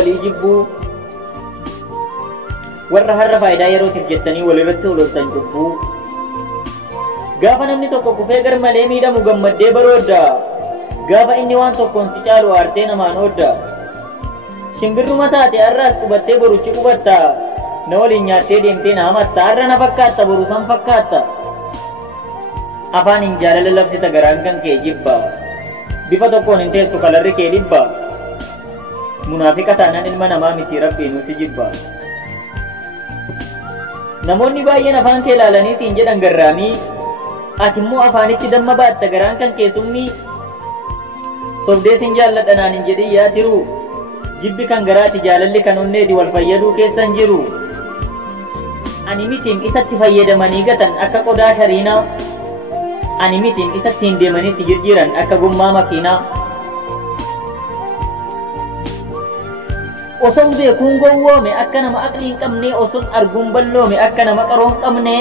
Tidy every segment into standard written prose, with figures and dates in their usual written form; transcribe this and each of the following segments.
walii jibbuu warra har'a faayidaa yerootiif jettanii walirratti ololtan jibbuu gaafa namni tokko kufee gar malee miidhamu gammaddee baroodda gaafa inni waan tokkoon si caalu aartee namaan oodda shimbirruma taate har'aas qubattee boruchi qubatta na waliin nyaattee deemtee na hamatta har'a na fakkaatta boru san fakkaatta afaan hin jaalala labsita garaan kan kee jibba bifa tokkoon hin teessu kalarri kee dhibba munaafiqa taanaan ilma namaa miti rabbiin nuti jibba namoonni baay'een afaan kee ilaalanii siin jedhan garraamii ati immoo afaanitti damma baatta garaan kan kee summii sobdee siin jaalladha naan hin jedhin yaa tiru jibbi kan garaati jaalalli kan onneeti wal fayyaduu keessan jiru ani mitiin isatti fayyadamanii gatan akka qodaa shariinaa ani mitiin isatti hin deemanitti jirjiran akka gommaa makiinaa oson beekuun gowwoome akka nama aqli hin qabne oson arguun balloome akka nama qaroon qabne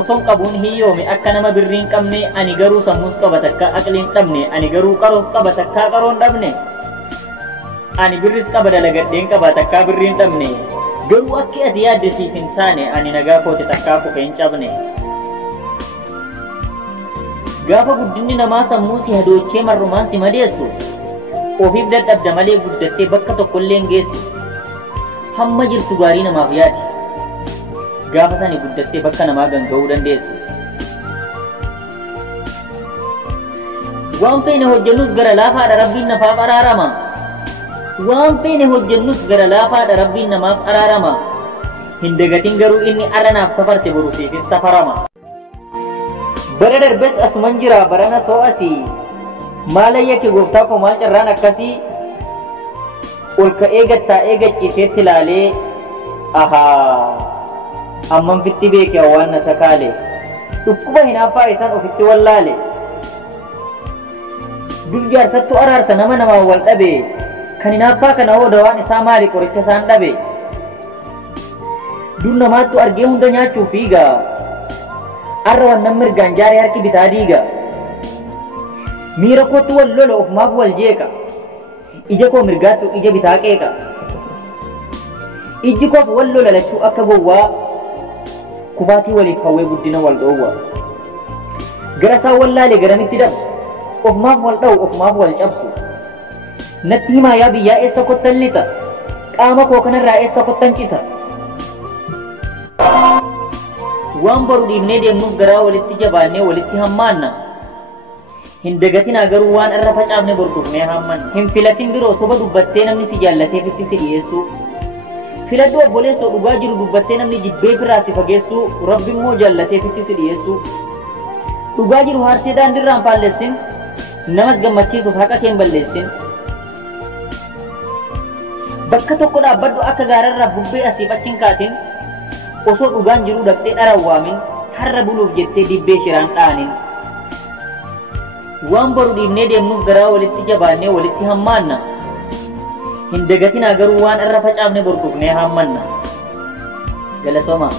oson qabuun hiyyoome akka nama birrii hin qabne ani garuu sammuus qaba takka aqli hin dhabne ani garuu qaroos qaba takka qaroon dhabne ani birris qaba dalagadheen qaba takka birrii hin dhabne garuu akki ati yaadde siif hin taane ani nagaa koote takkaa kufee hin cabne gaafa guddinni namaa sammuu si hadoochee marrumaan si madeessu ofiif dadhabda malee guddattee bakka tokkollee hin geessu hamma jirtu gaarii namaaf yaadi gaafa sani guddattee bakka namaa ganga'uu dandeessu waan feene hojjennus gara laafaadha rabbiin nafaaf araarama waan feene hojjennus gara laafaadha rabbiin namaaf araarama hin dagatin garuu inni aranaaf safarte borusiifis safarama bara darbes asuman jira barana soo asii maalayya ke gooftaa koo maal carraan akkasii ol ka'ee gattaa'ee gacciiseetti ilaalee ahaa amman fitti beeke waan na sakaale dhukkuba hinaaffaa isaan ofitti wallaale dur jaarsattu araarsa nama namaan wal dhabe kan hinaaffaa kana hooda waan isaa maali qoricha isaan dhabe dur namaattu argee hunda nyaachuu fiiga arra wannan mirgaan jaaree harki bitaa diiga miira kootti wal lola ofumaaf wal jeeqa ija koo mirgaattu ija bitaa qeeqa ijji koof wal lola lachuu akka gowwaa kufaatii waliif hawwee guddina wal dhoowwa gara isaa wallaale garamitti dabsu ofumaaf wal dha'u ofumaaf wal cabsu natti himaa yaa biyyaa eessa kottan lixa qaama koo kanarraa eessa kottan cita waan baru dhiibnee deemnuuf garaa walitti jabaannee walitti hammaanna hin dagatinaa garuu waan irra facaafne bordofnee hamman hin filatin biroo soba dubbattee namni si jaallateefitti si dhiyeessu filadhu obboleessoo dhugaa jiru dubbattee namni jibbee firaa si fageessu rabbi immoo jaallateefitti si dhiyeessu dhugaa jiru haartee daandirraan faallessin namas gammachiisuuf haqa keen balleessin bakka tokko dhaabbadhu akka gaararraa bubbee asiif achin kaatin osoo dhugaan jiru dhaqxee dharaan waamin har'a buluuf jettee dibbee shiraan dhaanin waan baru dhiibnee deemnuuf garaa walitti jabaannee walitti hammaanna hin dagatinaa garuu waan irra facaafne bordofnee hammanna galatoomaa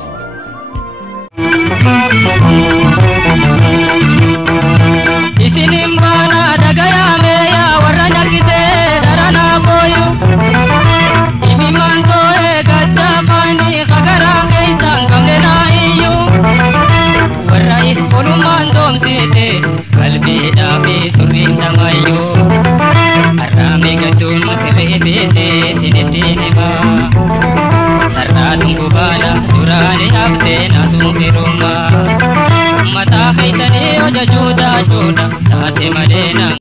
isinin baana dhagayaame yaa warra nyakkisee dharanaa booyu imimaan too'ee gaddaafanii khagaraa keessaan gamne naa'iyyuu warra if olumaan doomsite qalbiidhaa fi surriin dhamayyuu har'aame gadduun mata reefete sinittiin himaa